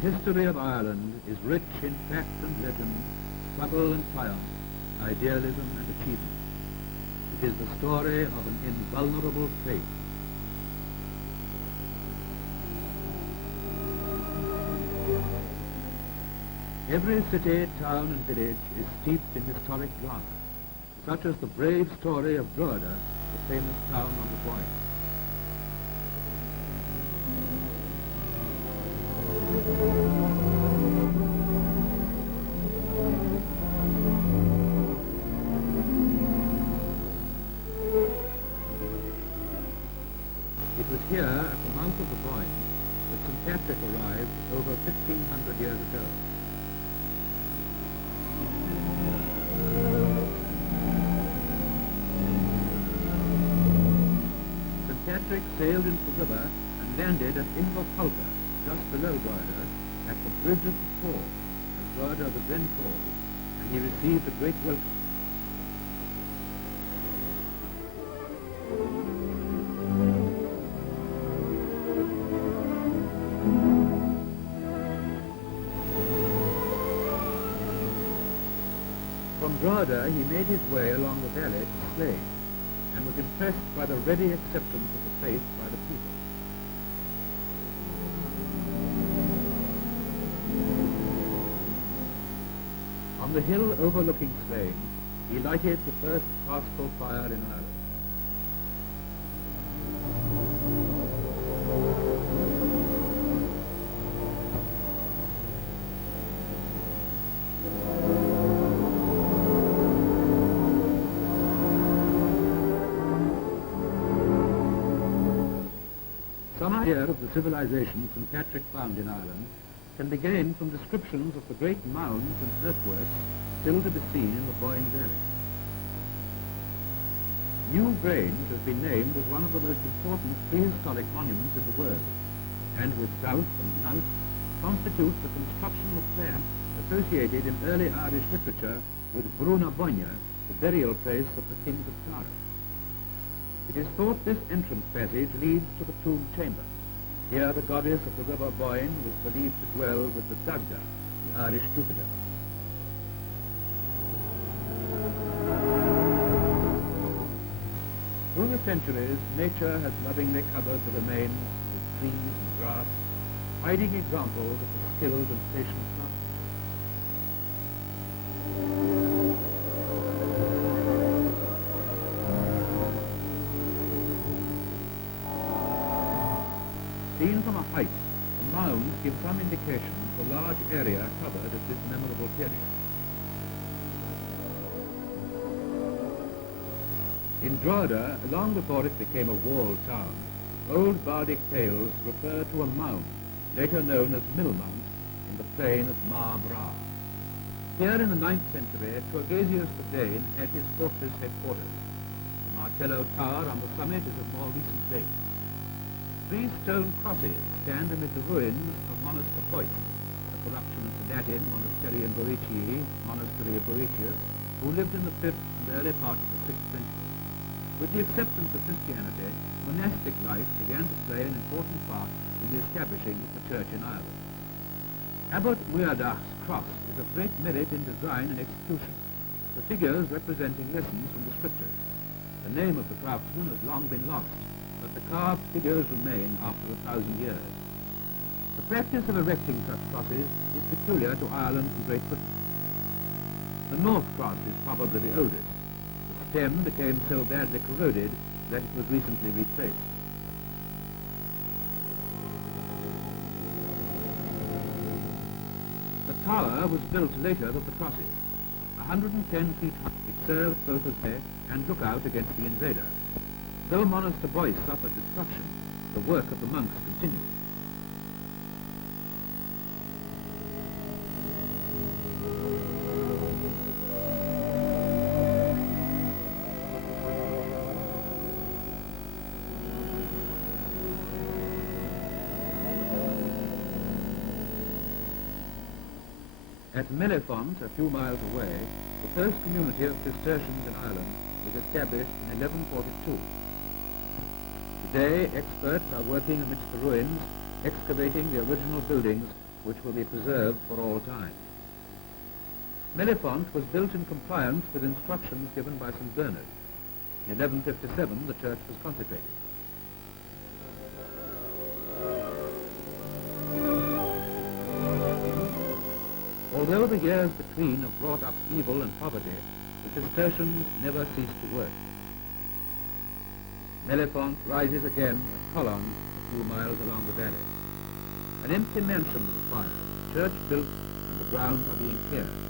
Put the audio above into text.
The history of Ireland is rich in fact and legend, struggle and triumph, idealism and achievement. It is the story of an invulnerable faith. Every city, town and village is steeped in historic drama, such as the brave story of Drogheda, the famous town on the Boyne. It was here, at the mouth of the Boyne, that St. Patrick arrived over 1,500 years ago. St. Patrick sailed into the river and landed at Inverculpa, just below Drogheda, at the bridge of the Fall, as Drogheda was then called, and he received a great welcome. From Drogheda he made his way along the valley to Slane, and was impressed by the ready acceptance of the faith by the people. On the hill overlooking Slane, he lighted the first pastoral fire in Ireland. Some idea of the civilization St. Patrick found in Ireland can be gained from descriptions of the great mounds and earthworks still to be seen in the Boyne Valley. New Grange has been named as one of the most important prehistoric monuments in the world, and with South and Knowth constitutes a constructional plan associated in early Irish literature with Bruna Boyne, the burial place of the kings of Tara. It is thought this entrance passage leads to the tomb chamber. Here the goddess of the river Boyne was believed to dwell with the drogheda, the Irish Jupiter. Through the centuries, nature has lovingly covered the remains with trees and grass, hiding examples of the skilled and patient craftsmanship. Seen from a height, the mounds give some indication of the large area covered at this memorable period. In Drogheda, long before it became a walled town, old bardic tales refer to a mound, later known as Millmount, in the plain of Mar Bra. Here in the 9th century, Turgesius the Dane had his fortress headquarters. The Martello Tower on the summit is of more recent date. 3 stone crosses stand amid the ruins of Monaster Boyce, a corruption of the Latin Monasterium Boeticii, Monastery of Boetius, who lived in the 5th and early part of the 6th century. With the acceptance of Christianity, monastic life began to play an important part in the establishing of the church in Ireland. Abbot Muiredach's cross is of great merit in design and execution, the figures representing lessons from the scriptures. The name of the craftsman has long been lost, but the carved figures remain after 1,000 years. The practice of erecting such crosses is peculiar to Ireland and Great Britain. The North Cross is probably the oldest. The stem became so badly corroded that it was recently replaced. The tower was built later than the crosses. 110 feet high, it served both as bed and lookout against the invader. Though Monaster Boyce suffered destruction, the work of the monks continued. At Mellifont, a few miles away, the first community of Cistercians in Ireland was established in 1142. Today, experts are working amidst the ruins, excavating the original buildings which will be preserved for all time. Mellifont was built in compliance with instructions given by St. Bernard. In 1157 the church was consecrated. Although the years between have brought upheaval and poverty, the Cistercians never ceased to work. Mellifont rises again at Colon, a few miles along the valley. An empty mansion is required, church built, and the grounds are being cleared.